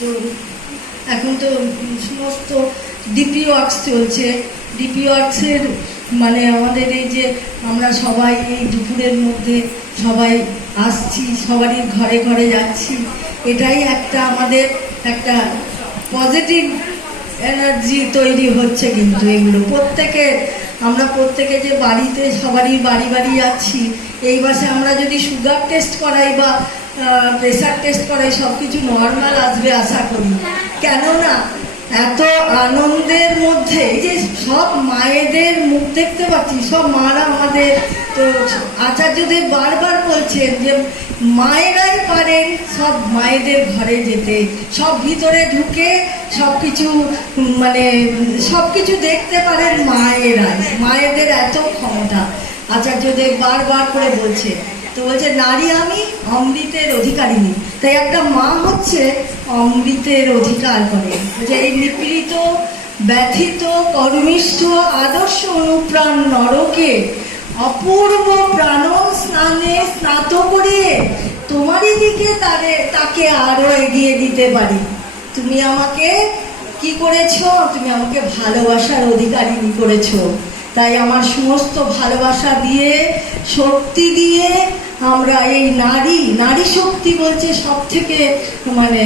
তো এখন তো সমস্ত ডিপি ওয়ার্কস চলছে। ডিপি ওয়ার্কসের মানে আমাদের এই যে আমরা সবাই এই দুপুরের মধ্যে সবাই আসছি, সবারই ঘরে ঘরে যাচ্ছি, এটাই একটা আমাদের একটা পজিটিভ এনার্জি তৈরি হচ্ছে। কিন্তু এগুলো আমরা প্রত্যেকে যে বাড়িতে সবারই বাড়ি বাড়ি যাচ্ছি, এই মাসে আমরা যদি সুগার টেস্ট করাই বা প্রেশার টেস্ট করাই সব কিছু নর্মাল আসবে আশা করি। কেননা এত আনন্দের মধ্যে যে সব মায়েদের মুখ দেখতে পাচ্ছি, সব মারা আমাদের। তো আচার্যদেব বারবার বলছেন যে মায়েরাই পারেন সব মায়েদের ঘরে যেতে, সব ভিতরে ঢুকে সব কিছু মানে সব কিছু দেখতে পারেন মায়েরাই। মায়েদের এত ক্ষমতা আচার্যদেব বারবার করে বলছে। তো বলছে নারী আমি অমৃতের অধিকারিণী। তাই একটা মা হচ্ছে অমৃতের অধিকার করে, যে এই নিপীড়িত ব্যথিত কর্মিষ্ঠ আদর্শ অনুপ্রাণ নরকে অপূর্ব প্রাণন স্নানে স্নাত করিয়ে তোমারই দিকে তাকে আরো এগিয়ে দিতে পারি। তুমি আমাকে কি করেছো? তুমি আমাকে ভালোবাসার অধিকারিণী করেছো। তাই আমার সমস্ত ভালোবাসা দিয়ে, শক্তি দিয়ে আমরা এই নারী শক্তি বলছে সব থেকে মানে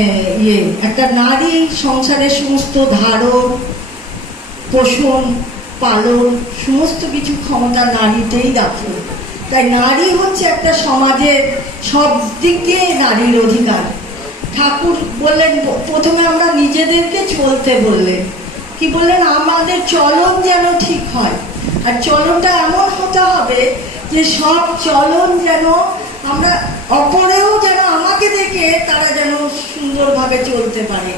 একটা নারী সংসারের সমস্ত ধারণ, পোষণ, পালন সমস্ত কিছু ক্ষমতা নারীতেই রাখে। তাই নারী হচ্ছে একটা সমাজের সব দিক দিয়ে নারীর অধিকার। ঠাকুর বললেন প্রথমে আমরা নিজেদেরকে চলতে বললেন, কি বললেন? আমাদের চলন যেন ঠিক হয়, আর চলনটা এমন হতে হবে যে সব চলন যেন আমরা অপরেও যেন আমাকে দেখে তারা যেন সুন্দরভাবে চলতে পারে।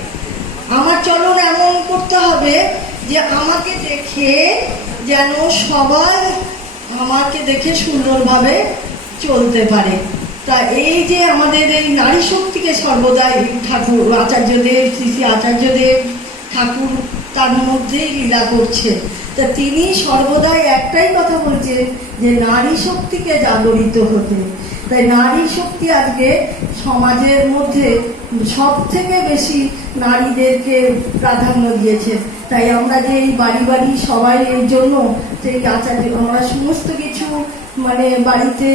আমার চলন এমন করতে হবে যে আমাকে দেখে যেন সবাই আমাকে দেখে সুন্দরভাবে চলতে পারে। তা এই যে আমাদের এই নারী শক্তিকে সর্বদাই ঠাকুর আচার্যদেব, শ্রী শ্রী আচার্যদেব ঠাকুর তার মধ্যেই লীলা করছে। তা তিনি সর্বদাই একটাই কথা বলছেন যে নারী শক্তিকে জাগরিত হতে। তাই নারী শক্তি আজকে সমাজের মধ্যে সব থেকে বেশি নারীদেরকে প্রাধান্য দিয়েছে। তাই আমরা যে এই বাড়ি বাড়ি সবাই এই জন্য সেই আচার্য আমরা সমস্ত কিছু মানে বাড়িতে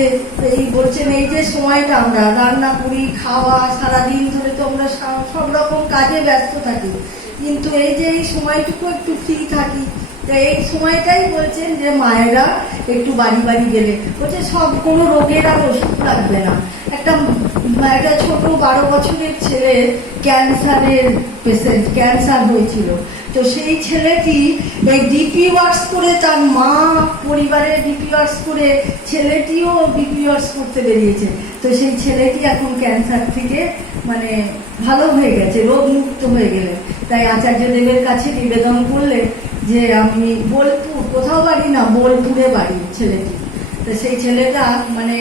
এই বলছেন এই যে সময়টা আমরা রান্না করি, খাওয়া, সারাদিন ধরে তো আমরা সব রকম কাজে ব্যস্ত থাকি, কিন্তু এই যে এই সময়টুকু একটু ফ্রি থাকি, এই সময়টাই বলছেন যে মায়েরা একটু বাড়ি বাড়ি গেলে বলছে সব কোনো রোগের আর ওষুধ লাগবে না। একটা ছোট 12 বছরের ছেলে ক্যান্সারের পেশেন্ট, ক্যান্সার হয়েছিল। তো সেই ছেলেটি এই ডিপি ওয়ার্কস করে, তার মা পরিবারের ডিপি ওয়ার্কস করে, ছেলেটিও ডিপি ওয়ার্কস করতে বেরিয়েছে। তো সেই ছেলেটি এখন ক্যান্সার থেকে মানে ভালো হয়ে গেছে, রোগ মুক্ত হয়ে গেলেন। তাই আচার্যদেবের কাছে নিবেদন করলেন যে আমি বোলপুর, কোথাও বাড়ি না, বোলপুরে বাড়ি ছেলেটি। তো সেই ছেলেটা মানে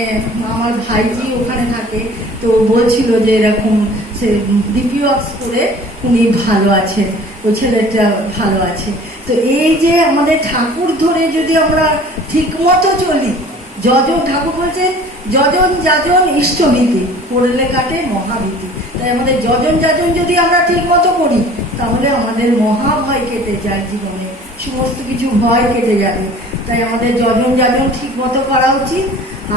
আমার ভাইজি ওখানে থাকে, তো বলছিল যে এরকম সে ডিপি ওয়ার্কস করে উনি ভালো আছেন, ওই ছেলেটা ভালো আছে। তো এই যে আমাদের ঠাকুর ধরে যদি আমরা ঠিক মতো চলি, যজন ঠাকুর বলছেন যজন যাজন ইষ্টভীতি করলে কাটে মহাভীতি। তাই আমাদের যজন যাজন যদি আমরা ঠিক মতো করি তাহলে আমাদের মহাভয় কেটে যায়, জীবনে সমস্ত কিছু ভয় কেটে যাবে। তাই আমাদের যজন যাজন ঠিক মতো করা উচিত।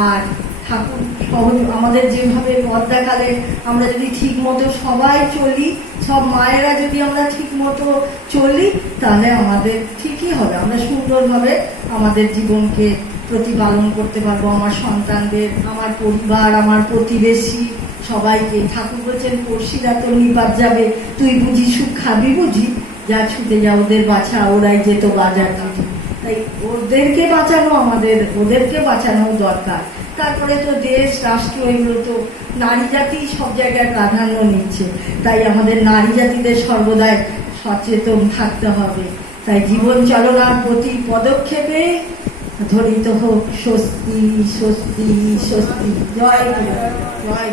আর ঠাকুর সহজ আমাদের যেভাবে পথ দেখালে আমরা যদি ঠিক মতো সবাই চলি, সব মায়েরা যদি আমরা ঠিক মতো চলি, তাহলে আমাদের ঠিকই হবে, আমরা সুন্দরভাবে আমাদের জীবনকে প্রতিপালন করতে পারবো। আমার সন্তানদের, আমার পরিবার, আমার প্রতিবেশী সবাইকে। ঠাকুর বলছেন পড়শিরা তো নিপাত যাবে, তুই বুঝি সুখ খাবি বুঝি, যা ছুটে যা ওদের বাছা, ওরাই যেত বাজার কাছে। তাই ওদেরকে বাঁচানো আমাদের, ওদেরকে বাঁচানো দরকার। তারপরে তো দেশ, রাষ্ট্র, এগুলো তো নারী জাতি সব জায়গায় প্রাধান্য নিচ্ছে। তাই আমাদের নারী জাতিদের সর্বদাই সচেতন থাকতে হবে। তাই জীবন চালনার প্রতি পদক্ষেপে ধরিত হোক স্বস্তি, স্বস্তি, স্বস্তি। জয় জয়।